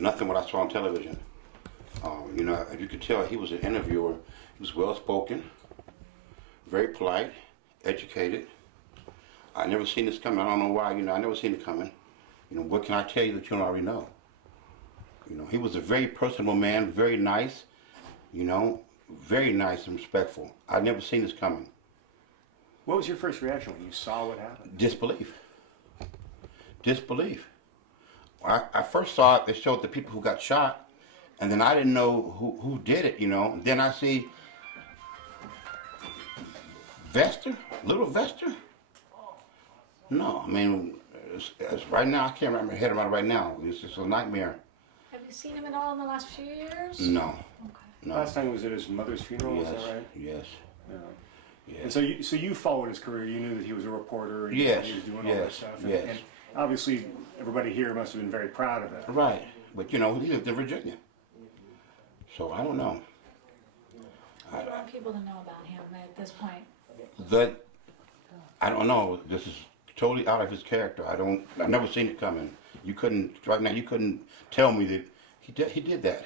nothing what I saw on television. You know, as you could tell, he was an interviewer. He was well spoken, very polite, educated. I never seen this coming. I don't know why. You know, I never seen it coming. You know, what can I tell you that you don't already know? You know, he was a very personable man, very nice. You know, very nice and respectful. I never seen this coming. What was your first reaction when you saw what happened? Disbelief. Disbelief. I first saw it. They showed the people who got shot, and then I didn't know who did it. You know. And then I see Vester, little Vester. No, I mean, it's right now I can't remember my head around it right now. It's just a nightmare. Have you seen him at all in the last few years? No. Okay. No. Last time was at his mother's funeral. Yes. Is that right? Yes. Yeah. Yes. And so you followed his career. You knew that he was a reporter. And Yes. He was doing all Yes. that stuff. And, Yes. and obviously, everybody here must have been very proud of that. Right, but you know, he lived in Virginia, so I don't know. What do you want people to know about him at this point? That I don't know. This is totally out of his character. I've never seen it coming. You couldn't right now. You couldn't tell me that he did that.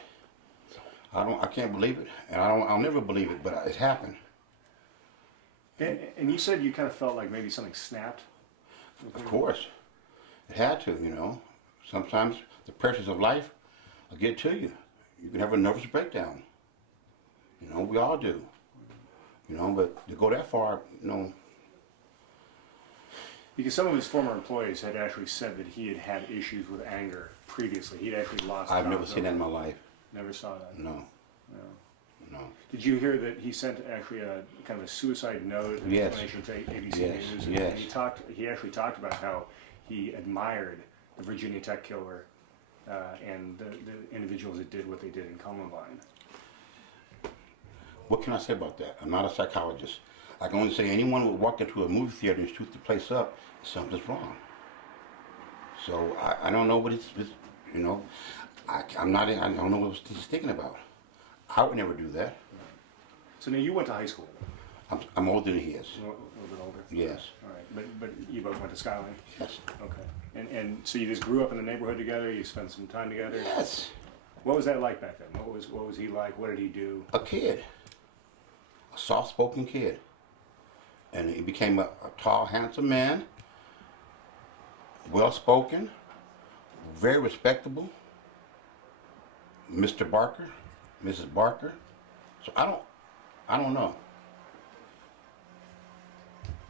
I can't believe it, and I'll never believe it. But it happened. And you said you kind of felt like maybe something snapped. Of course, it had to. You know, sometimes the pressures of life will get to you. You can have a nervous breakdown. You know, we all do. You know, but to go that far, you know. Because some of his former employees had actually said that he had had issues with anger previously. He'd actually lost. I've never seen that in my life. Never saw that. No. No. No. Did you hear that he sent actually a kind of a suicide note in Yes. explanation to ABC Yes. News? Yes. And he actually talked about how he admired the Virginia Tech killer and the individuals that did what they did in Columbine. What can I say about that? I'm not a psychologist. I can only say anyone would walk into a movie theater and shoot the place up, something's wrong. So I don't know what it's you know, I don't know what he's thinking about. I would never do that. So now you went to high school. I'm older than he is. A little bit older. Yes. All right, but you both went to Skyline. Yes. Okay. And so you just grew up in the neighborhood together. You spent some time together. Yes. What was that like back then? What was he like? What did he do? A kid. A soft-spoken kid. And he became a tall, handsome man. Well-spoken. Very respectable. Mr. Barker. Mrs. Barker. So I don't know.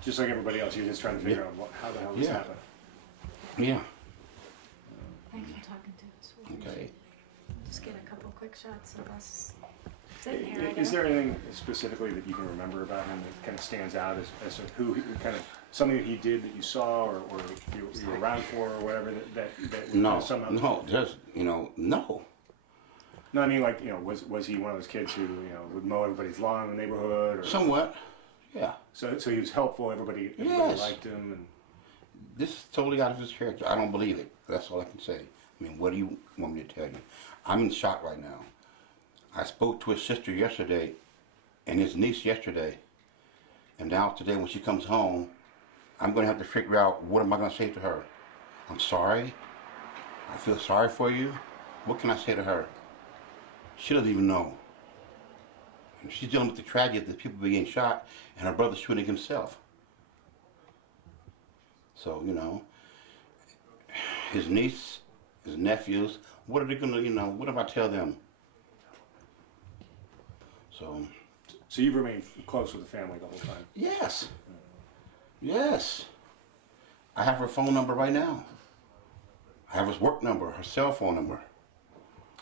Just like everybody else, you're just trying to figure out how the hell this Yeah. happened. Yeah. Thanks for talking to us. Okay. Just get a couple quick shots of us sitting here. I Is guess. there anything specifically that you can remember about him that kind of stands out as to who kind of something that he did that you saw or you were around for or whatever that No, somehow? no, just, no. No, I mean, like, was he one of those kids who would mow everybody's lawn in the neighborhood? Or, Somewhat, yeah. so he was helpful. Everybody Yes. liked him. And This is totally out of his character. I don't believe it. That's all I can say. I mean, what do you want me to tell you? I'm in shock right now. I spoke to his sister yesterday and his niece yesterday. And now today when she comes home, I'm going to have to figure out what am I going to say to her. I'm sorry. I feel sorry for you. What can I say to her? She doesn't even know. And she's dealing with the tragedy of the people being shot and her brother shooting himself. So, his niece, his nephews, what are they going to, what do I tell them? So you've remained close with the family the whole time. yes. Yes. I have her phone number right now. I have his work number, her cell phone number.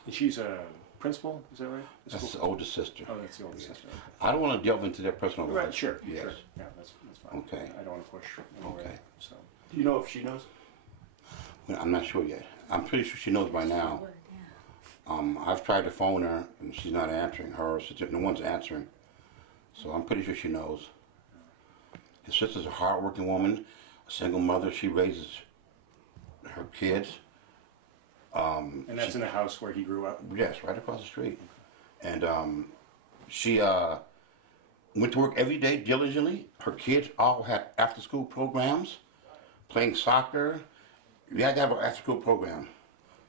And she's a principal, is that right? That's his oldest sister. Oh, that's the oldest sister. I don't want to delve into their personal life. Right, sure. Yes. Sure. Yeah, that's fine. Okay. I don't want to push. Anywhere, Okay. So. Do you know if she knows? Well, I'm not sure yet. I'm pretty sure she knows by now. I've tried to phone her and she's not answering. Her sister, no one's answering. So I'm pretty sure she knows. His sister's a hard-working woman, a single mother. She raises her kids. And that's in the house where he grew up? Yes, right across the street. And she went to work every day diligently. Her kids all had after-school programs, playing soccer. You had to have an after-school program.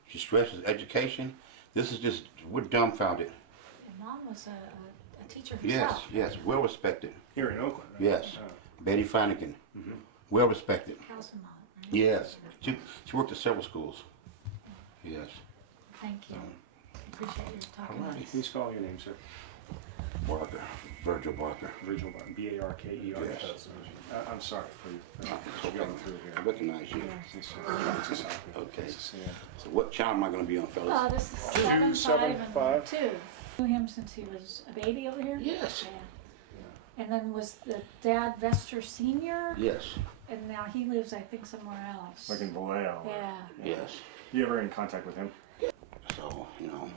She stresses education. This is just, we're dumbfounded. And Mom was a teacher Yes, herself. yes, well respected. Here in Oakland, right? Yes. Oh. Betty Flanagan, well respected. Council Mom, right? Yes, she worked at several schools. Yes. Thank you. Appreciate you talking with Alrighty. us. Can you spell your name, sir? Barker, Virgil Barker. Virgil Barker, B-A-R-K-E-R. Yes. I'm sorry for going through here. I recognize you. Yes, sir. Nice to see you. Okay. Nice to see you. So what channel am I going to be on, fellas? This is 2, 7, 7, 5, 5. and 2. Knew him since he was a baby over here? Yes. Yeah. And then was the dad Vester Senior? Yes, And now he lives, I think, somewhere else. Like in Vallejo. Yeah. yes. You ever in contact with him? So, you know,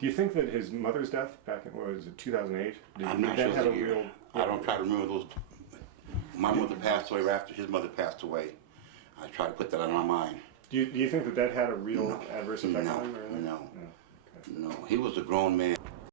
Do you think that his mother's death back in, what was it, 2008? I'm not that sure have the a year. real? I don't try to remember those. My mother passed away right after his mother passed away. I try to put that on my mind. Do you think that had a real adverse effect No, on him? Or anything? no. Okay. No, he was a grown man.